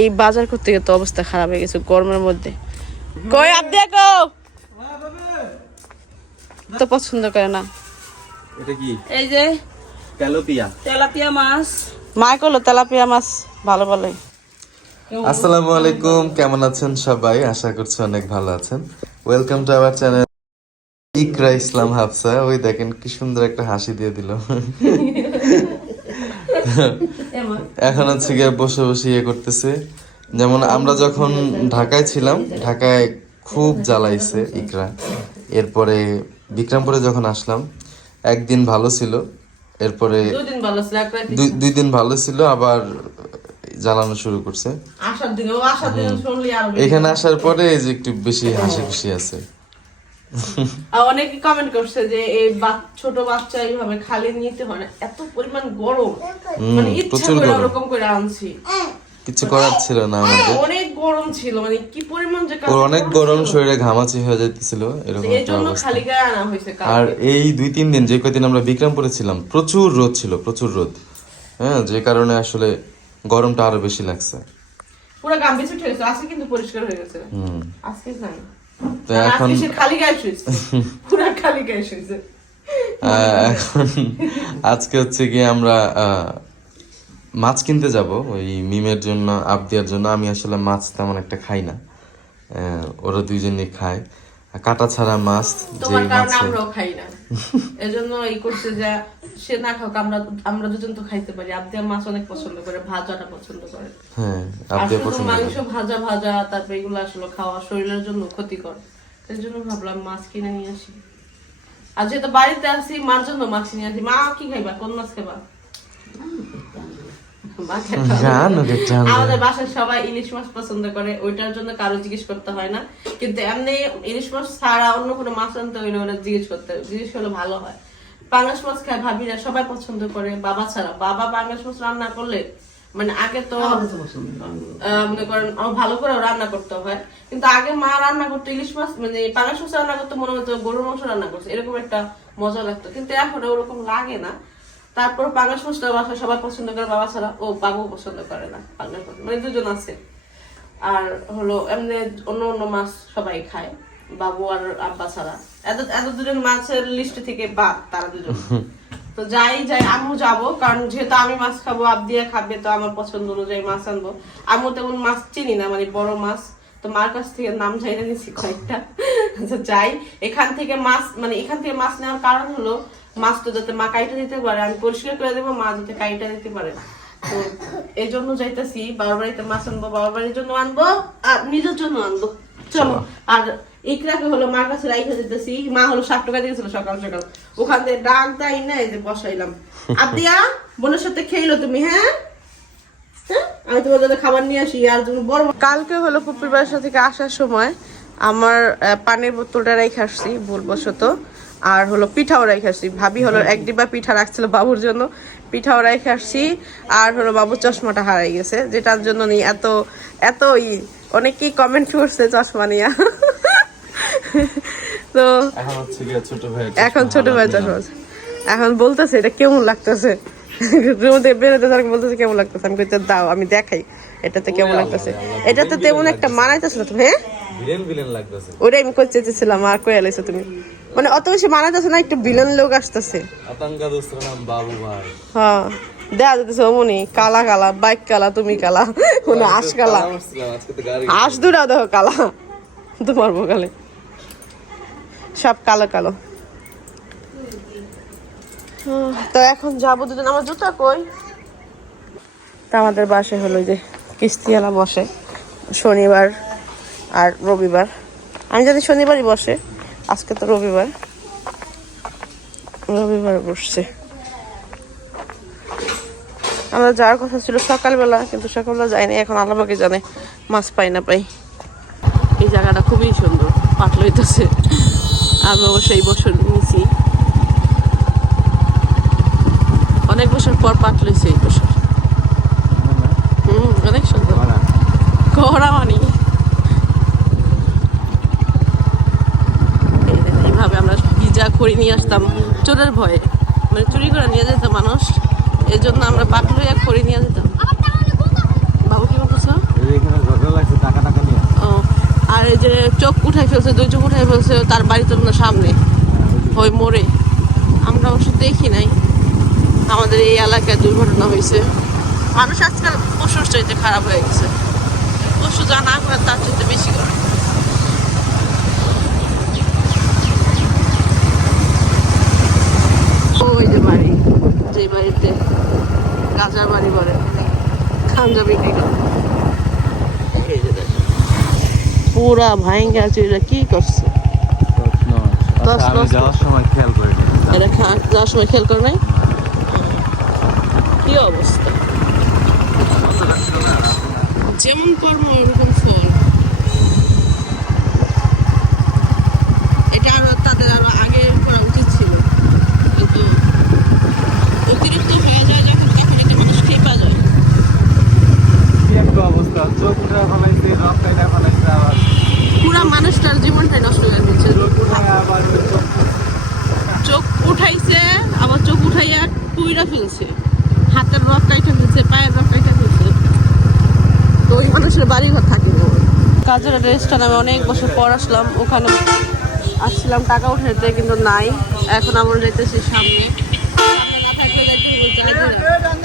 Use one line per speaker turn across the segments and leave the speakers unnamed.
এই বাজার করতে গিয়ে তো অবস্থা খারাপ হয়ে গেছে গরমের মধ্যে। কই আপ দেখো তো পছন্দ করে না।
এটা কি?
এই যে
ক্যালোপিয়া
তেলাপিয়া মাছ। মা করল তেলাপিয়া মাছ ভালো ভালো
আসসালামু আলাইকুম কেমন আছেন সবাই? আশা করছি অনেক ভালো আছেন। Welcome to our channel Iqra Islam Hafsa. ওই দেখেন কি সুন্দর একটা হাসি দিয়ে দিল। এখন হচ্ছে গিয়ে বসে বসে ইয়ে করতেছে। যেমন আমরা যখন ঢাকায় ছিলাম ঢাকায় খুব জ্বালাইছে ইকরা। এরপরে বিক্রমপুরে যখন আসলাম একদিন ভালো ছিল এরপরে দুই দিন ভালো ছিল আবার জ্বালানো শুরু করছে। এখানে আসার পরে যে একটু বেশি হাসি খুশি আছে।
অনেকে কমেন্ট করছে যে এই ছোট বাচ্চা এইভাবে খালি নিতে হয় না এত পরিমাণ গরম। মানে ইচ্ছা করে ওরকম করে আনছি।
কিছু করার ছিল না আমাদের।
অনেক গরম ছিল মানে কি পরিমাণ যে
ওর অনেক গরম শরীরে ঘামাচি হয়ে যাইতেছিল এরকম
এই
একটা
জন্য
অবস্থা।
খালি গায়ে আনা হয়েছে
আর এই দুই তিন দিন যে কয়দিন আমরা বিক্রমপুরে ছিলাম প্রচুর রোদ ছিল প্রচুর রোদ। হ্যাঁ যে কারণে আসলে গরমটা আরও বেশি লাগছে।
পুরো গাম বেশি উঠে গেছে আজকে কিন্তু পরিষ্কার হয়ে গেছে। আজকে নাই।
তো এখন
আজকে খালি গায়ে শুয়েছে। পুরো খালি গায়ে শুয়েছে।
আহ, এখন আজকে হচ্ছে গিয়ে আমরা আহ, মাছ কিনতে যাব। ওই মিমের জন্য আপ দেওয়ার জন্য। আমি আসলে মাছ তেমন একটা খাই না। ওরা দুইজনই খায়। কাটা ছাড়া মাছ যে মাছে
খাই না। এজন্য এই করছে যে সে না খাওক আমরা আমরা দুজন তো খাইতে পারি। আবদিয়া মাছ অনেক পছন্দ করে ভাজাটা পছন্দ করে।
হ্যাঁ
আর
আবদিয়া পছন্দ
মাংস ভাজা ভাজা তারপর এগুলো আসলে খাওয়া শরীরের জন্য ক্ষতিকর। এই জন্য ভাবলাম মাছ কিনে নিয়ে আসি। আর যেহেতু বাড়িতে আসি মার জন্য মাছ নিয়ে আসি। মা কি খাইবা? কোন মাছ খাইবা মা খাইবা।
জানো রে, জানো।
আমাদের বাসায় সবাই ইলিশ মাছ পছন্দ করে ওইটার জন্য কারও জিজ্ঞেস করতে হয় না। কিন্তু এমনি ইলিশ মাছ ছাড়া অন্য কোনো মাছ আনতে হইলে ওরা জিজ্ঞেস করতে জিজ্ঞেস করলে ভালো হয়। পাঙ্গাস মাছ খায় ভাবিরা সবাই পছন্দ করে বাবা ছাড়া। বাবা পাঙ্গাস মাছ রান্না করলে মানে আগে তো মনে করেন আমার ভালো করে রান্না করতে হয়। কিন্তু আগে মা রান্না করতো ইলিশ মাছ মানে পাঙ্গাস মাছ রান্না করতে মনে হতো গরুর মাংস রান্না করছে। এরকম একটা মজা লাগতো। কিন্তু এখন ওরকম লাগে না। তারপর পাঙ্গাস মাছটা বাসায় সবাই পছন্দ করে, বাবা ছাড়া ও বাবু পছন্দ করে না পাঙ্গাস মানে দুজন আছে। আর হলো এমনি অন্য অন্য মাছ সবাই খায়, বাবু আর আব্বা ছাড়া। এত এত দুজন মাছের লিস্ট থেকে বাদ তারা দুজন। তো যাই যাই, আম্মু যাব, কারণ যেহেতু আমি মাছ খাব আবদিয়া খাবে, তো আমার পছন্দ অনুযায়ী মাছ আনব। আম্মু তেমন মাছ চিনি না মানে বড় মাছ। তো মার কাছ থেকে নাম চাইলে নিচ্ছি কয়েকটা। যাই, এখান থেকে মাছ মানে এখান থেকে মাছ নেওয়ার কারণ হলো মাছ তো যাতে মা কাইটা দিতে পারে আমি পরিষ্কার করে দেবো মা যাতে কাইটা দিতে পারে। তো এই জন্য যাইতেছি বাবার বাড়িতে মাছ আনব বাবার বাড়ির জন্য আনব আর নিজের জন্য আনব। চলো আর ইকরাকে হলো মার কাছে রাইখে দিতেছি মা হলো ষাট টাকা দিয়েছিল সকাল সকাল। ওখান থেকে ডাক তাই না এই যে বসাইলাম। আদিয়া বোনের সাথে খেইলো তুমি হ্যাঁ? হ্যাঁ? আমি তোমার জন্য খাবার নিয়ে আসি আর তুমি বড় কালকে হলো পুপির বাসা থেকে আসার সময় আমার আহ, পানির বোতলটা রেখে আসছি ভুলবশত। আর হলো পিঠাও রেখে আসছি। ভাবি হলো এক ডিব্বা পিঠা রাখছিল বাবুর জন্য। পিঠাও রেখে আসছি। আর হলো বাবুর চশমাটা হারাই গেছে যেটার জন্য নি এত এত ই অনেকেই কমেন্ট করছে চশমা নিয়ে। তো
এখন ছোট ভাই
চশমা। এখন বলতেছে এটা কেমন লাগতেছে? বেরোতে বলতেছে কেমন লাগতেছে? আমি কইতে দাও আমি দেখাই এটাতে কেমন লাগতেছে? এটা তো তেমন একটা তুমি হ্যাঁ? ওটাই আমি চেয়েছিলাম আর কই আলাইছো তুমি? মানে অত বেশি মানা যাচ্ছে না একটু ভিলেন লোক আসতেছে।
আতঙ্কা দোস্তের নাম বাবু ভাই।
হ্যাঁ দেখা যেতেছে অমনি কালা কালা বাইক কালা তুমি কালা কোনো আশ কালা। আশ দুরা দেখো কালা তোমার বোকালে। সব কালো কালো। তো এখন যাব দুজন। আমার জুতা কই? তা আমাদের বাসে হলো যে কিস্তিওয়ালা বসে শনিবার আর রবিবার। আমি জানি শনিবারই বসে। আজকে তো রবিবার। রবিবার বসছে। আমরা যাওয়ার কথা ছিল সকালবেলা কিন্তু সকালবেলা যাইনি এখন আলামাকে জানে মাছ পাই না পাই। এই জায়গাটা খুবই সুন্দর পাতল হইতেছে। আমি অবশ্য এই বছর নিয়েছি অনেক বছর পর পাতল হয়েছে এই বছর। হুম অনেক সুন্দর। ঘোড়া মানি এই দেখেন, এইভাবে আমরা খড়ি নিয়ে আসতাম, চোরের ভয়ে। মানে চুরি করে নিয়ে যেত মানুষ এই জন্য আমরা পাটলইয়া করে নিয়ে যেতাম। বাবু, কি বলতেছ?
এই
আর এই যে চোখ উঠাই ফেলছে, দুই চোখ উঠাই ফেলছে, তার বাড়িতে না সামনে, ওই মোড়ে। আমরা অবশ্য দেখি নাই। আমাদের এই এলাকায় দুর্ঘটনা হয়েছে। মানুষ আজকাল পশুর চাইতে খারাপ হয়ে গেছে। পশু যা না করে তার চাইতে বেশি করে ওই যে বাড়ি যে বাড়িতে গাঁজার বাড়ি বলে খাঞ্জা বিক্রি করে। পুরা ভাইঙ্গা চুরা কি করছে
আচ্ছা। যাওয়ার সময় খেয়াল করি
এটা যাওয়ার সময় খেয়াল করে নাই কি অবস্থা যেমন কর্ম ওরকম ফল এটা আরও তাদের আরও আগে করা উচিত ছিল কিন্তু অতিরিক্ত হয়ে যায় যখন তখন একটা মানুষ খেপা যায়
কি একটা অবস্থা চোখ উঠে ফেলাইছে রক কাইটা ফেলাইছে আবার।
পুরা মানুষটার জীবনটাই নষ্ট হয়ে গেছে।
চোখ।
উঠাইছে আবার চোখ উঠাইয়া টুইরা ফেলছে। হাতের রক কাইটা ফেলছে পায়ের রক কাইটা ফেলছে। তো ওই মানুষের বাড়ি ঘর থাকে। কাজের রেস্টুরেন্ট আমি অনেক বছর পর আসলাম ওখানে আসছিলাম টাকা উঠাইতে কিন্তু নাই। এখন আমরা সামনে। সামনে না থাকলে যাইতে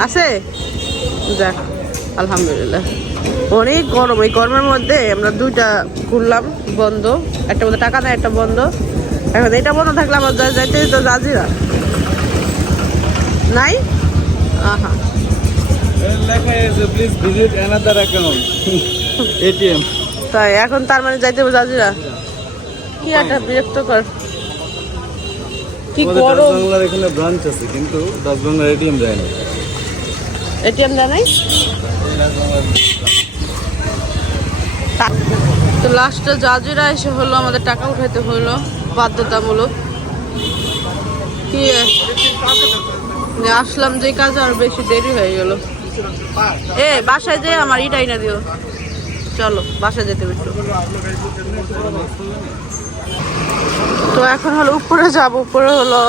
আছে? যাক আলহামদুলিল্লাহ। অনেক গরম। এই গরমের মধ্যে আমরা দুইটা ঘুরলাম বন্ধ। একটা মধ্যে টাকা দেয় একটা বন্ধ। এখন এটা বন্ধ থাকলে আমার যাইতে তো জাজিরা। নাই? আহা। তাই এখন তার মানে যাইতে হবে জাজিরা। কি একটা বিরক্ত কর কি গরম?
বাংলার এখানে ব্রাঞ্চ আছে কিন্তু দাস বাংলার এটিএম যায় না।
এটিএম জানাই তো লাস্টে জাজিরা এসে হলো আমাদের টাকা উঠাইতে হলো বাধ্যতামূলক। কি আসলাম যে কাজ আর বেশি দেরি হয়ে গেল। এ বাসায় যে আমার ইটাই না দিও। চলো বাসায় যেতে একটু। তো এখন হলো উপরে যাব, উপরে হলো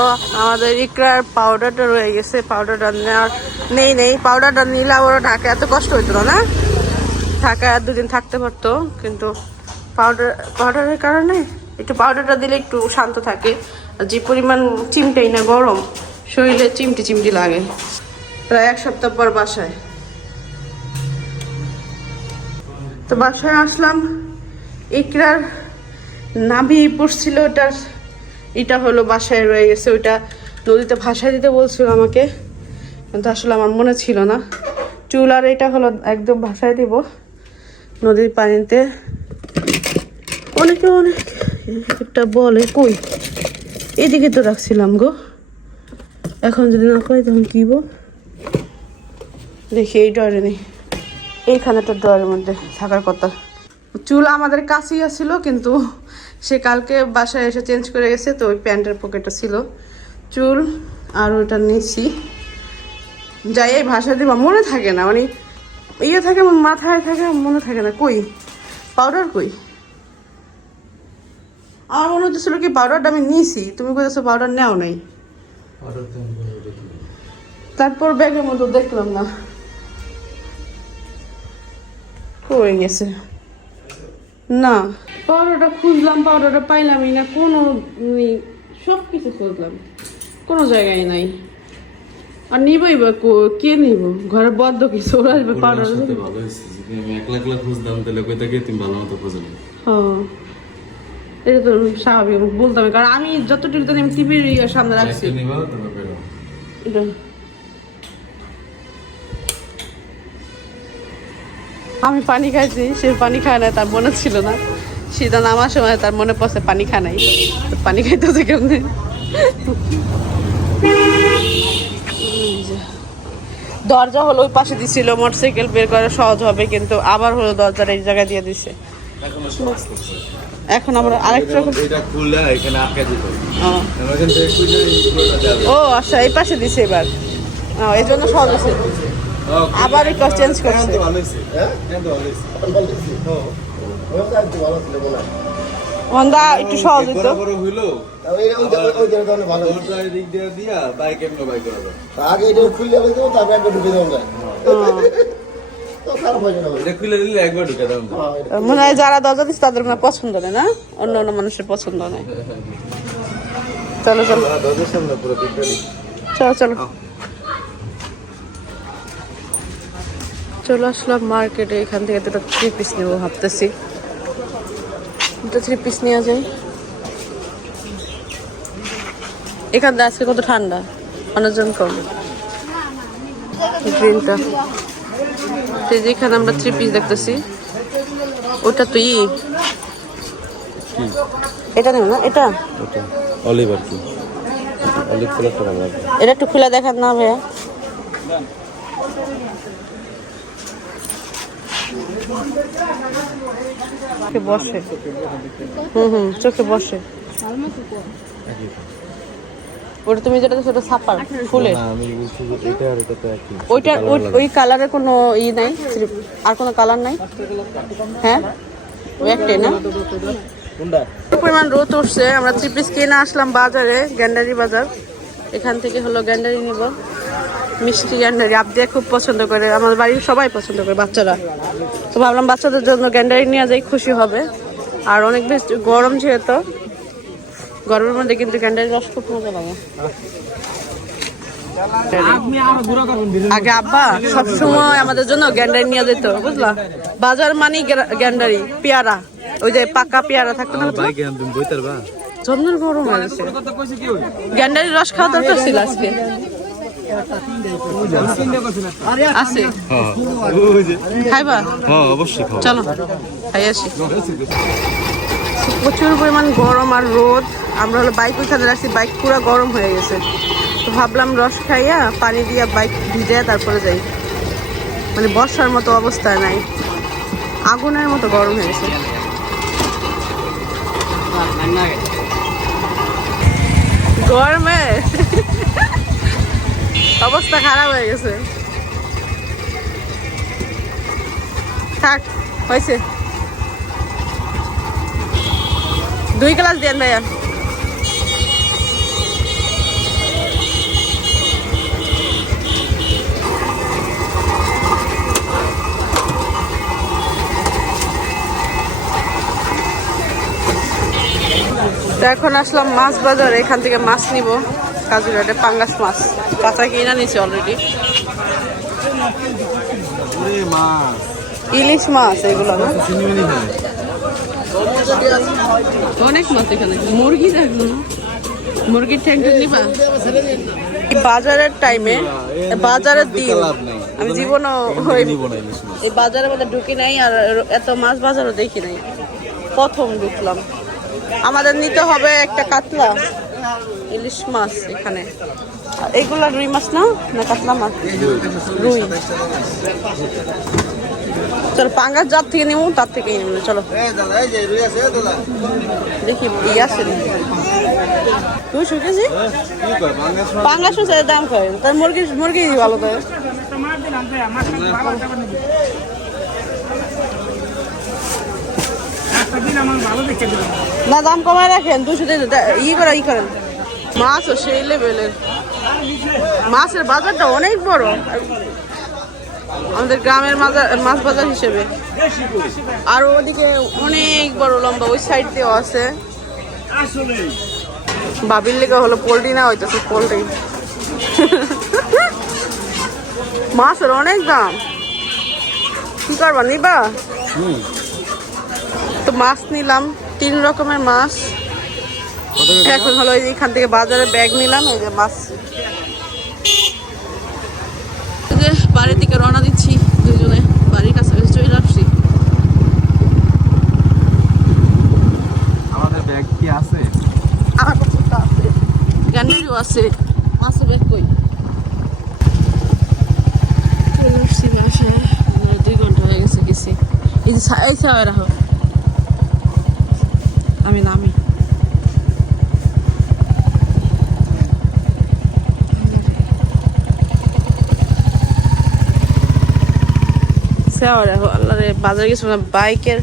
আমাদের ইকরার পাউডারটা রয়ে গেছে পাউডারটা নেওয়ার নেই নেই পাউডারটা নিলে আবার ঢাকা এত কষ্ট হইতো না ঢাকা দুদিন থাকতে পারতো, কিন্তু পাউডার পাউডারের কারণে একটু পাউডারটা দিলে একটু শান্ত থাকে, আর যে পরিমাণ চিমটাই না গরম, শরীরে চিমটি চিমটি লাগে। প্রায় এক সপ্তাহ পর বাসায়। তো বাসায় আসলাম, ইকরার নাভি পড়ছিল ওটার এটা হলো বাসায় রয়ে গেছে ওইটা নদীতে ভাসায় দিতে বলছিল আমাকে, কিন্তু আসলে আমার মনে ছিল না। চুল আর এটা হলো একদম ভাসায় দিব নদীর পানিতে। অনেকে অনেক একটা বলে, কই? এদিকে তো রাখছিলাম গো। এখন যদি না কই তখন কিব দেখি এই ডরে নেই। এইখানে তো ডরের মধ্যে থাকার কথা। চুল আমাদের কাছেই আসছিল কিন্তু সে কালকে বাসায় এসে চেঞ্জ করে গেছে তো ওই প্যান্টের পকেটে ছিল। চুল আর ওইটা নিচ্ছি যাই এই ভাষা দিবা মনে থাকে না মানে ইয়ে থাকে মাথায় থাকে মনে থাকে না। কই? পাউডার কই? আমার মনে হচ্ছিল কি পাউডারটা আমি নিয়েছি তুমি বলেছ পাউডার নেও নাই। তারপর ব্যাগের মধ্যে দেখলাম না। কই গেছে। না। পাউডারটা খুঁজলাম পাউডারটা পাইলামই না কোনো সব কিছু খুঁজলাম। কোনো জায়গায় নাই। আর নিবই বা কে নিব? ঘরে বদ্ধ কিছু ওরা আসবে পাউডার
ভালো যদি আমি একলা একলা খুঁজতাম তাহলে কই থেকে তুমি ভালো মতো খুঁজে নিবে
হ্যাঁ এটা তো স্বাভাবিক বলতাম কারণ আমি যতটুকু জানি আমি টিভির সামনে রাখছি।
নিবা
এটা আমি পানি খাইছি সে পানি খায় না তার মনে ছিল না। সেটা নামার সময় তার মনে পড়ছে পানি খা নাই। পানি খাইতে হচ্ছে কেমনি? দরজা হলো ওই পাশে দিছিল মোটরসাইকেল বের করা সহজ হবে কিন্তু আবার হলো দরজার এই জায়গায় দিয়ে দিছে।
এখন
আমরা আরেকটা রকম
এটা খুললে এখানে আটকে দিত
ও।
খুলে
আচ্ছা এই পাশে দিছে এবার। এই জন্য সহজ আছে আবার একটু চেঞ্জ করছে।
তো হ্যাঁ তো
মন্দা একটু সহজ হইতো।
বড় হইল?
ভালো
দরজা এদিক দিয়ে দিয়া বাইক এমনি বাইক করা যায়?
আগে এটা খুললে তারপরে একবার ঢুকে
একবার ঢুকে দাও
মনে হয় যারা দরজা দিচ্ছে তাদের মনে হয় পছন্দ নেই না? অন্য অন্য মানুষের পছন্দ নেই চলো চলো। চলো চলো। চলে আসলাম মার্কেটে এখান থেকে দুটো থ্রি পিস নেব ভাবতেছি। দুটো থ্রি পিস নেওয়া যায়। এখান থেকে আজকে কত ঠান্ডা? অনেকজন কম। গ্রিনটা এই যে এখানে আমরা থ্রি পিস দেখতেছি। ওটা তো ই। এটা নেব না? এটা?
অলিভ আর কি। অলিভ কালারটা ভালো
এটা একটু খুলে দেখান না ভাইয়া। চোখে বসে। হুম হুম চোখে বসে। ওটা তুমি যেটা ওটা সাপার
একই।
ওইটা ওই- ওই কালারের কোনো ই নাই আর কোনো কালার নাই। হ্যাঁ? ওই একটাই না? পরিমাণ রোদ উঠছে। আমরা থ্রি পিস কিনে আসলাম বাজারে গ্যান্ডারি বাজার। এখান থেকে হলো গ্যান্ডারি নিব। মিষ্টি গ্যান্ডারি আবদিয়া খুব পছন্দ করে আমাদের বাড়ির সবাই পছন্দ করে বাচ্চারা। তো ভাবলাম বাচ্চাদের জন্য গ্যান্ডারি নিয়ে যাই খুশি হবে। আর অনেক বেশি গরম যেহেতু গরমের মধ্যে কিন্তু গ্যান্ডারি রস খুব মজা লাগে। আগে আব্বা সবসময় আমাদের জন্য গ্যান্ডারি নিয়ে যেত বুঝলা? বাজার মানি গ্যান্ডারি পেয়ারা। ওই যে পাকা পেয়ারা থাকতো না জন্মের গরম
হই
গ্যান্ডারির রস খাওয়া দরকার ছিল আজকে। চলো প্রচুর পরিমাণ গরম আর রোদ। আমরা হলো বাইক ওইখানে রাখছি বাইক পুরো গরম হয়ে গেছে। তো ভাবলাম রস খাইয়া, পানি দিয়া বাইক ভিজে তারপরে যাই। মানে বর্ষার মতো অবস্থা নাই। আগুনের মতো গরম হয়ে গেছে। গরমে অবস্থা খারাপ হয়ে গেছে। থাক, হয়েছে। দুই গ্লাস দেন ভাইয়া। এখন আসলাম মাছ বাজার, এখান থেকে মাছ নিব। কাজুরাটে পাঙ্গাস মাছ। কাঁচা কিনা নিছি অলরেডি ইলিশ মাছ এগুলো না? অনেক মাছ এখানে। মুরগি দেখব না? মুরগির ট্যাঙ্ক নিবা বাজারের টাইমে বাজারের দিন। আমি জীবনও এই বাজারের মধ্যে ঢুকি নাই আর এত মাছ বাজারও দেখি নাই। প্রথম ঢুকলাম। আমাদের নিতে হবে একটা কাতলা। ইলিশ মাছ এখানে। এইগুলা রুই মাছ না? না কাতলা মাছ? রুই। চলো পাঙ্গাস জাত থেকে নেব তার থেকে নেব চলো। দেখি ই আছে তুই শুকেছি
কি কয়
পাঙ্গাস দাম কয়? তার মুরগি মুরগি ভালো তাই না দাম কমায় রাখেন দুশো ই করে ই করেন। মাছও সেই লেভেলের মাছের বাজারটা অনেক বড়। আমাদের গ্রামের মাছ বাজার হিসেবে। আর ওদিকে অনেক বড় লম্বা ওই সাইড দিয়েও আছে। বাবির লেগে হলো পোল্ট্রি না হইতেছে পোল্ট্রি। মাছের অনেক দাম। কি করবা নিবা? মাছ নিলাম তিন রকমের মাছ। এখন হলো এই যে থেকে বাজারে ব্যাগ নিলাম এই যে মাছ। যে বাড়ির দিকে রওনা দিচ্ছি দুজনে বাড়ির কাছাকাছি চলে আসছি।
আমাদের ব্যাগ কি আছে?
আমার কাছে তো আছে। গ্যান্ডারিও আছে। মাছের ব্যাগ কই? চলে আসছি মানে দুই ঘণ্টা হয়ে গেছে গেছি। এই যে এই সাওয়া রাখো আমি নামি রাখো আল্লাহ বাজারে বাইকের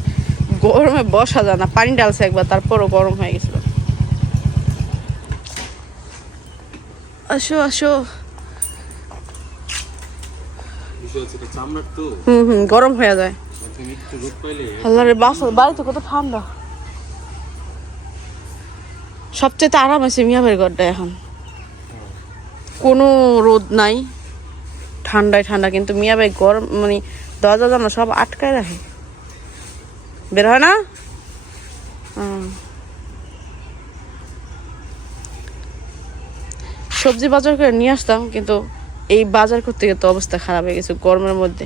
গরমে বসা যায় না পানি ডালছে একবার তারপরও গরম হয়ে গেছিল। আসো আসো। হুম হুম গরম হয়ে যায়। আল্লাহ রে বাসা বাড়িতে কত ঠান্ডা। সবচেয়ে আরাম আছে মিয়াবের ঘরটা এখন। কোনো রোদ নাই ঠান্ডায় ঠান্ডা কিন্তু মিয়াবাই গরম মানে দরজা জানা সব আটকায় রাখে। বের হয় না। সবজি বাজার করে নিয়ে আসতাম, কিন্তু এই বাজার করতে গিয়ে তো অবস্থা খারাপ হয়ে গেছে গরমের মধ্যে।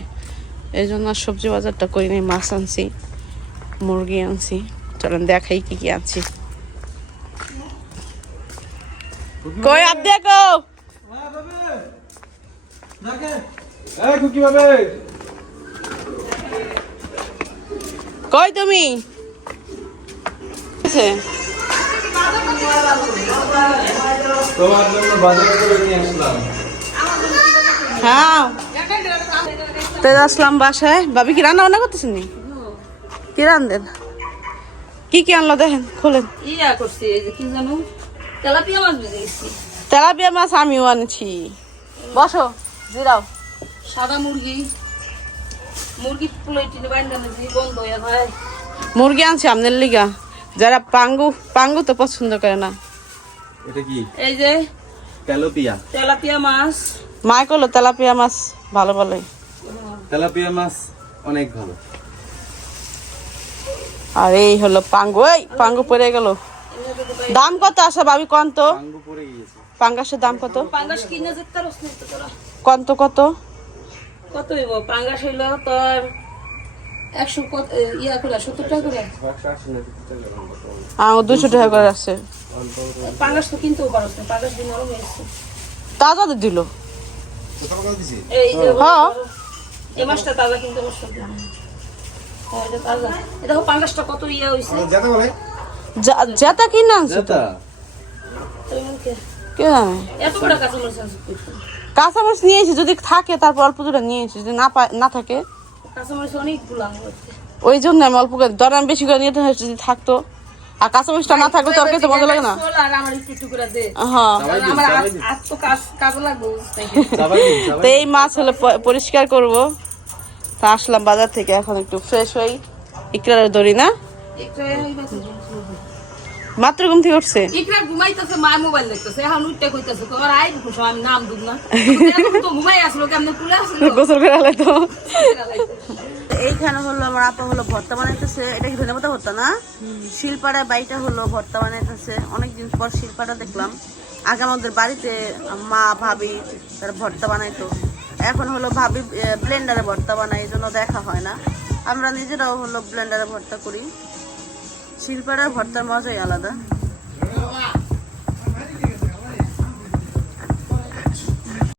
এই জন্য আর সবজি বাজারটা করি নাই, মাছ আনছি, মুরগি আনছি। চলেন দেখাই কি কি আনছি। আপ দেখো। কই তুমি? আছে?
তোমার জন্য বাজার করে নিয়ে আসলাম।
হ্যাঁ। তো আসলাম বাসায়। ভাবি কি রান্না বান্না করতেছেন কি রান্ধেন কি কি আনলো দেখেন খোলেন।
ইয়া করছি কি জানো? তেলাপিয়া মাছ ভেজে
তেলাপিয়া মাছ আমিও আনছি। বসো জিরাও।
সাদা মুরগি মুরগি
আনছি আপনার লিগা। যারা পাঙ্গু পাঙ্গু তো পছন্দ করে না।
এটা কি?
এই যে
তেলাপিয়া।
তেলাপিয়া মাছ।
মা করল তেলাপিয়া মাছ ভালো ভালোই
তেলাপিয়া মাছ অনেক ভালো।
আর এই হলো পাঙ্গু এই পাঙ্গু পড়ে গেল। দাম কত আসা ভাবি কন তো
আঙ্গু পড়ে গিয়েছে।
পাঙ্গাসের দাম কত?
পাঙ্গাস কিনে
কত কত?
কত হইব? পাঙ্গাস হইল তোর একশো কত ইয়া করে সত্তর টাকা করে
আহ দুশো টাকা করে আছে।
পাঙ্গাস তো কিনতেও পারস না পাঙ্গাস দিন নরম হয়েছে
তাজা তো দিল।
এই
হ্যাঁ।
এই মাছটা তাজা কিনতে পারছ না। হ্যাঁ, এটা তাজা। এটা পাঙ্গাসটা কত ইয়া হয়েছে
যা- যেটা কিনে আনছে
যেটা
কে জানে?
এত বড় আনছে
কাঁচামরিচ নিয়েছি যদি থাকে তারপর অল্প দুটো নিয়েছি যদি না পায় না থাকে।
কাঁচামরিচ অনেকগুলো
ওই জন্য আমি অল্প করে ধর আমি বেশি করে নিয়ে যদি থাকতো আর কাঁচামরিচটা না থাকলে তোর কাছে মজা লাগে না।
চল আর আমার একটু একটু করে দে।
হ্যাঁ।
তো
এই মাছ হলে পরিষ্কার করব। তা আসলাম বাজার থেকে এখন একটু ফ্রেশ হই। ইকরার দড়ি না। মাত্র ঘুম থেকে উঠছে?
ইকরা ঘুমাইতেছে মা মোবাইল দেখতেছে। এখন উঠতে কইতেছে তোমার আই খুশো আমি নাম দুব না। তো ঘুমাই আসলো কেমনে কুলে আসলো?
গোসল করে আলে তো। এইখানে হলো আমার আপা হলো ভর্তা বানাইতেছে। এটা কি ধনে পাতা ভর্তা না? শিলপাড়ায় বাড়িটা হলো ভর্তা বানাইতেছে। অনেকদিন পর শিলপাড়া দেখলাম। আগে আমাদের বাড়িতে মা ভাবি তারা ভর্তা বানাইতো। এখন হলো ভাবি ব্লেন্ডারে ভর্তা বানাই এই জন্য দেখা হয় না। আমরা নিজেরাও হলো ব্লেন্ডারে ভর্তা করি। শিলপাড়ার ভর্তার মজাই আলাদা।